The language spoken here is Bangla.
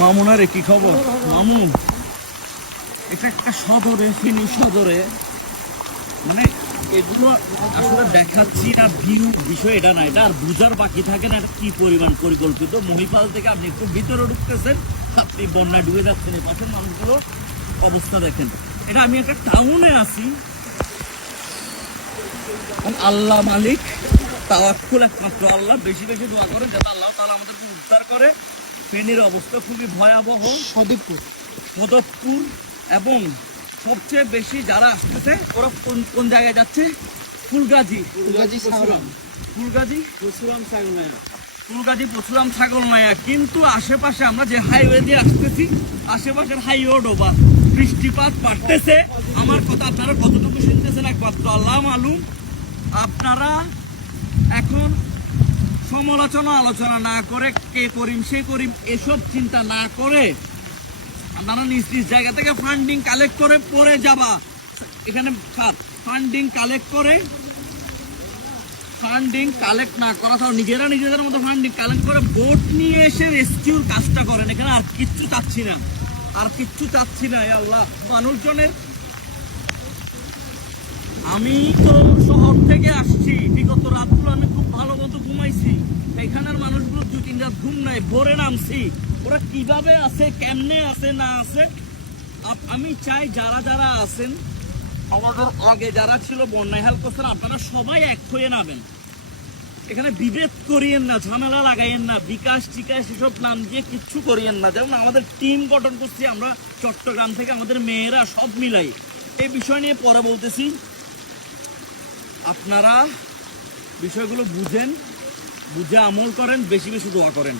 মামুনারে কি খবর? মামু, এটা একটা সদরে, ফেনী সদরে, মানে এগুলো আসলে দেখাচ্ছি না, ভিউ বিষয় এটা না, এটা আর বুঝার বাকি থাকে না এটা কি পরিমাণ পরিকল্পিত। মহিপাল থেকে আপনি একটু ভিতরে ঢুকতেছেন, আপনি বন্যায় ডুবে যাচ্ছেন, এই পাশের মানুষগুলো অবস্থা দেখেন। এটা আমি একটা টাউনে আছি, আল্লাহ মালিক, তাওয়াক্কুল একমাত্র আল্লাহ। বেশি বেশি দোয়া করেন যাতে আল্লাহ তাআলা আমাদেরকে উদ্ধার করে। ফেনীর অবস্থা খুবই ভয়াবহ। মদতপুর এবং সবচেয়ে বেশি যারা আসতেছে ওরা কোন জায়গায় যাচ্ছে? ফুলগাজী, পরশুরাম ছাগলনাইয়া। কিন্তু আশেপাশে আমরা যে হাইওয়ে দিয়ে আসতেছি, আশেপাশের হাইওয়ে ডোবা, বৃষ্টিপাত বাড়তেছে। আমার কথা আপনারা কতটুকু শুনতেছেন একমাত্র আল্লাহ মালুম। আপনারা এখন সমালোচনা আলোচনা না করে, কে করিম সে করিম এসব চিন্তা না করে আপনারা নিজ নিজ জায়গা থেকে ফান্ডিং কালেক্ট করে পরে যাবা। এখানে ফান্ডিং কালেক্ট না করা, তাও নিজেরা নিজেদের মতো ফান্ডিং কালেক্ট করে বোট নিয়ে এসে রেস্কিউর কাজটা করেন। এখানে আর কিচ্ছু চাচ্ছি না, আল্লাহ মানুষজনের। আমি তো শহর থেকে আসছি, বিগত রাতগুলো আমি খুব ভালো মতো ঘুমাইছি। এখানের মানুষগুলো 2-3 রাত ঘুম নাই, ভোরে নামছি। ওরা কিভাবে আছে, কেমনে আছে না আছে, আমি চাই যারা যারা আছেন, আমাদের আগে যারা ছিল বন্যায় হেল্প করছেন, আপনারা সবাই এক হয়ে নামেন। এখানে বিভেদ করিয়েন না, ঝামেলা লাগাইয়েন না, বিকাশ টিকাশ এসব নাম দিয়ে কিচ্ছু করিয়েন না। যেমন আমাদের টিম গঠন করছি আমরা চট্টগ্রাম থেকে, আমাদের মেয়েরা সব মিলাই। এই বিষয় নিয়ে পরে বলতেছি। আপনারা বিষয়গুলো বুঝেন, বুঝে আমল করেন, বেশি বেশি দোয়া করেন।